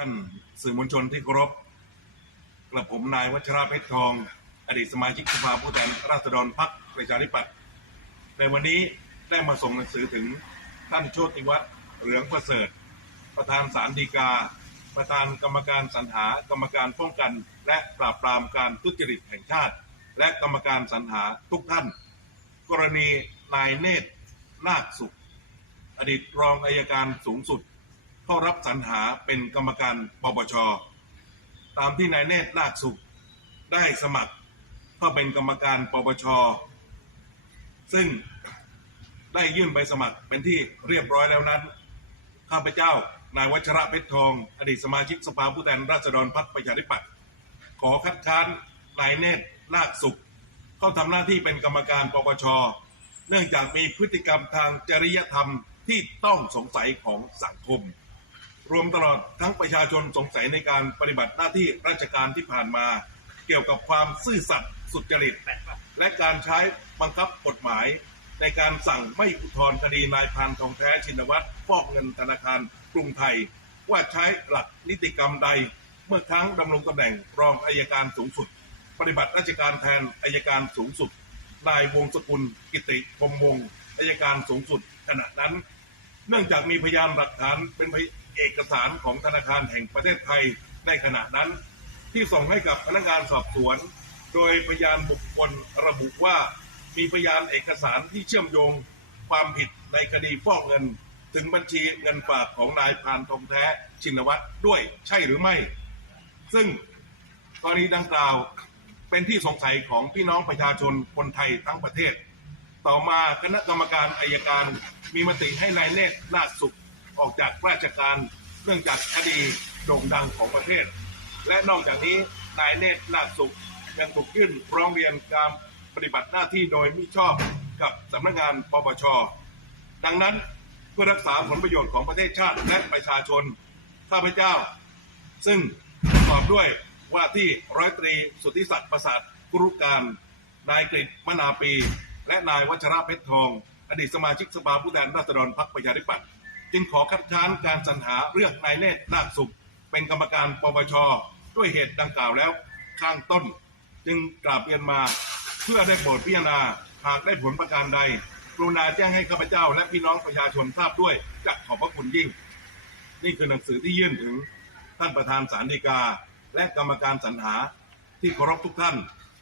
ท่านสื่อมวลชนที่เคารพกระผมนายวัชระเพชรทอง อดีตสมาชิกสภาผู้แทนราษฎรพรรคประชาธิปัตย์ในวันนี้ได้มาส่งหนังสือถึงท่านโชติวัฒน์เหลืองประเสริฐ ประธานศาลฎีกา ประธานกรรมการสรรหากรรมการป้องกัน และปราบปรามการทุจริตแห่งชาติ และกรรมการสรรหาทุกท่าน กรณีนายเนตรนาคสุข อดีตรองอายการสูงสุด เข้ารับสรรหาเป็นกรรมการปปช ตามที่นายเนตรนาคสุขได้สมัครเข้าเป็นกรรมการปปช ซึ่งได้ยื่นใบสมัครเป็นที่เรียบร้อยแล้วนั้น ข้าพเจ้านายวัชระเพชรทอง อดีตสมาชิกสภาผู้แทนราษฎรพรรคประชาธิปัตย์ขอคัดค้านนายเนตรนาคสุข เข้าทำหน้าที่เป็นกรรมการปปช เนื่องจากมีพฤติกรรมทางจริยธรรมที่ต้องสงสัยของสังคม รวมตลอดทั้งประชาชนสงสัยในการปฏิบัติหน้าที่ราชการที่ผ่านมา เกี่ยวกับความซื่อสัตย์สุจริต และการใช้บังคับกฎหมาย ในการสั่งไม่อุทธรณ์คดีนายพานทองแท้ชินวัตรฟอกเงินธนาคารกรุงไทย ว่าใช้หลักนิติกรรมใด เมื่อครั้งดำรงตำแหน่งรองอายการสูงสุด ปฏิบัติราชการแทนอายการสูงสุดนายวงศกุลกิติพรมวงศ์อายการสูงสุดขณะนั้น เนื่องจากมีพยานหลักฐานเป็น สารของธนาคารแห่งประเทศไทยในขณะนั้น ที่ส่งให้กับพนักงานสอบสวน โดยพยานบุคคลระบุว่ามีพยานเอกสารที่เชื่อมโยงความผิดในคดีฟอกเงิน ถึงบัญชีเงินฝากของนายพานทองแท้ชินวัตรด้วยใช่หรือไม่ ซึ่งกรณีดังกล่าวเป็นที่สงสัยของพี่น้องประชาชนคนไทยทั้งประเทศ ต่อมาคณะกรรมการอายการมีมติให้นายเนตรนาสุขออกจากราชการ เนื่องจากคดีโด่งดังของประเทศ และนอกจากนี้นายเนตรนาคสุขยังถูกยื่นร้องเรียนการปฏิบัติหน้าที่โดยมิชอบกับสำนักงานปปช ดังนั้นเพื่อรักษาผลประโยชน์ของประเทศชาติและประชาชนข้าพเจ้า ซึ่งประกอบด้วยว่าที่ร้อยตรีสุทธิศักดิ์ประสาทกุรุการนายกฤษมนาปี และนายวัชระเพชรทอง อดีตสมาชิกสภาผู้แทนราษฎรพรรคประชาธิปัตย์ จึงขอคัดค้านการสรรหาเรื่องนายเนตรนาคสุข เป็นกรรมการปปชด้วยเหตุดังกล่าวแล้วข้างต้น จึงกราบเรียนมาเพื่อได้โปรดพิจารณาหากได้ผลประการใดกรุณาแจ้งให้ข้าพเจ้า และพี่น้องประชาชนทราบด้วยจะขอบพระคุณยิ่ง นี่คือหนังสือที่ยื่นถึงท่านประธานศาลฎีกา และกรรมการสรรหาที่เคารพทุกท่าน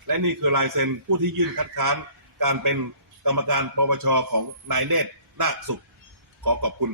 และนี่คือลายเซ็นผู้ที่ยื่นคัดค้านการเป็นกรรมการปปชของนายเนตรนาคสุข ขอขอบคุณ